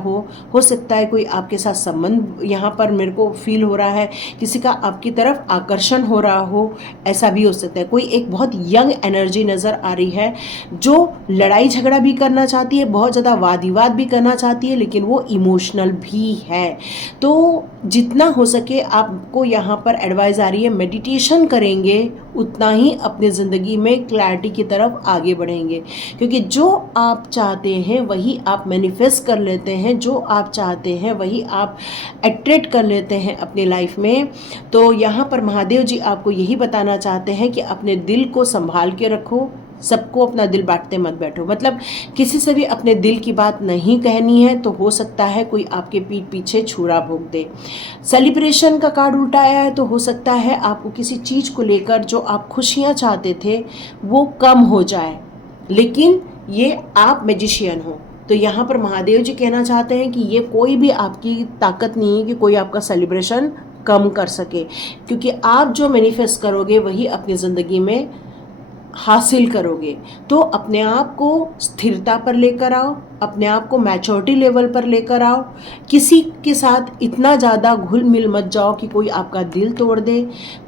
हो सकता है कोई आपके साथ संबंध, यहाँ पर मेरे को फील हो रहा है किसी का आपकी तरफ आकर्षण हो रहा हो, ऐसा भी हो सकता है। कोई एक बहुत यंग एनर्जी नज़र आ रही है जो लड़ाई झगड़ा भी करना चाहती है, बहुत ज़्यादा वाद विवाद भी करना चाहती है, लेकिन वो इमोशनल भी है। तो जितना हो सके आपको यहाँ पर एडवाइस आ रही है, मेडिटेशन करेंगे उतना ही अपने ज़िंदगी में क्लैरिटी की तरफ आगे बढ़ेंगे, क्योंकि जो आप चाहते हैं वही आप मैनिफेस्ट कर लेते हैं, जो आप चाहते हैं वही आप अट्रैक्ट कर लेते हैं अपनी लाइफ में। तो यहाँ पर महादेव जी आपको यही बताना चाहते हैं कि अपने दिल को संभाल के रखो, सबको अपना दिल बांटते मत बैठो। मतलब किसी से भी अपने दिल की बात नहीं कहनी है, तो हो सकता है कोई आपके पीठ पीछे छुरा भोंक दे। सेलिब्रेशन का कार्ड उल्टा आया है, तो हो सकता है आपको किसी चीज़ को लेकर जो आप खुशियाँ चाहते थे वो कम हो जाए, लेकिन ये आप मैजिशियन हो। तो यहाँ पर महादेव जी कहना चाहते हैं कि ये कोई भी आपकी ताकत नहीं है कि कोई आपका सेलिब्रेशन कम कर सके, क्योंकि आप जो मैनिफेस्ट करोगे वही अपनी ज़िंदगी में हासिल करोगे। तो अपने आप को स्थिरता पर लेकर आओ, अपने आप को मैच्योरिटी लेवल पर लेकर आओ। किसी के साथ इतना ज़्यादा घुल मिल मत जाओ कि कोई आपका दिल तोड़ दे।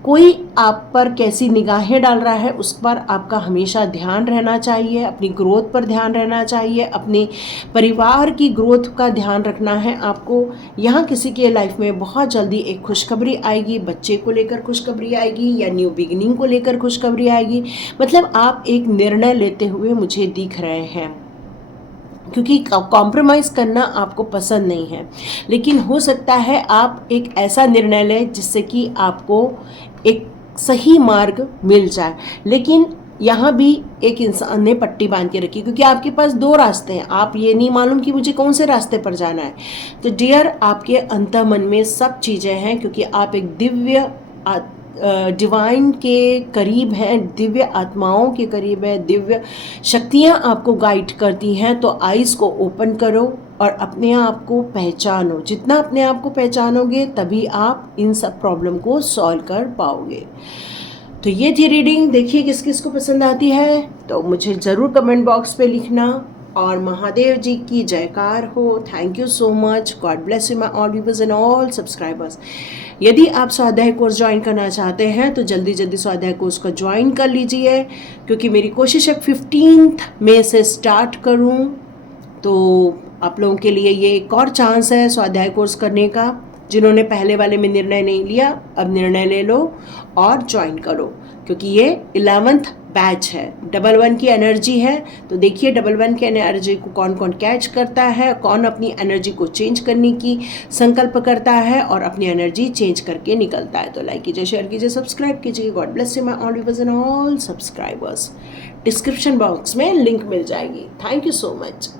कोई आप पर कैसी निगाहें डाल रहा है उस पर आपका हमेशा ध्यान रहना चाहिए, अपनी ग्रोथ पर ध्यान रहना चाहिए, अपने परिवार की ग्रोथ का ध्यान रखना है आपको। यहाँ किसी के लाइफ में बहुत जल्दी एक खुशखबरी आएगी, बच्चे को लेकर खुशखबरी आएगी या न्यू बिगिनिंग को लेकर खुशखबरी आएगी। मतलब आप एक निर्णय लेते हुए मुझे दिख रहे हैं, क्योंकि कॉम्प्रोमाइज़ करना आपको पसंद नहीं है, लेकिन हो सकता है आप एक ऐसा निर्णय लें जिससे कि आपको एक सही मार्ग मिल जाए। लेकिन यहाँ भी एक इंसान ने पट्टी बांध के रखी, क्योंकि आपके पास दो रास्ते हैं, आप ये नहीं मालूम कि मुझे कौन से रास्ते पर जाना है। तो डियर, आपके अंतःमन में सब चीज़ें हैं, क्योंकि आप एक दिव्य डिवाइन के करीब हैं, दिव्य आत्माओं के करीब है, दिव्य शक्तियाँ आपको गाइड करती हैं। तो आइज़ को ओपन करो और अपने आप को पहचानो। जितना अपने आप को पहचानोगे तभी आप इन सब प्रॉब्लम को सॉल्व कर पाओगे। तो ये थी रीडिंग। देखिए किस किस को पसंद आती है तो मुझे ज़रूर कमेंट बॉक्स पे लिखना। और महादेव जी की जयकार हो। Thank you so much. God bless you my all viewers and all subscribers. यदि आप स्वाध्याय कोर्स ज्वाइन करना चाहते हैं तो जल्दी जल्दी स्वाध्याय कोर्स को ज्वाइन कर लीजिए, क्योंकि मेरी कोशिश है 15 मई से स्टार्ट करूं। तो आप लोगों के लिए ये एक और चांस है स्वाध्याय कोर्स करने का। जिन्होंने पहले वाले में निर्णय नहीं लिया, अब निर्णय ले लो और ज्वाइन करो, क्योंकि ये 11th बैच है। 11 की एनर्जी है, तो देखिए 11 की एनर्जी को कौन कौन कैच करता है, कौन अपनी एनर्जी को चेंज करने की संकल्प करता है और अपनी एनर्जी चेंज करके निकलता है। तो लाइक कीजिए, शेयर कीजिए, सब्सक्राइब कीजिए। God bless you my all viewers and all subscribers. Description box में लिंक मिल जाएगी। Thank you so much.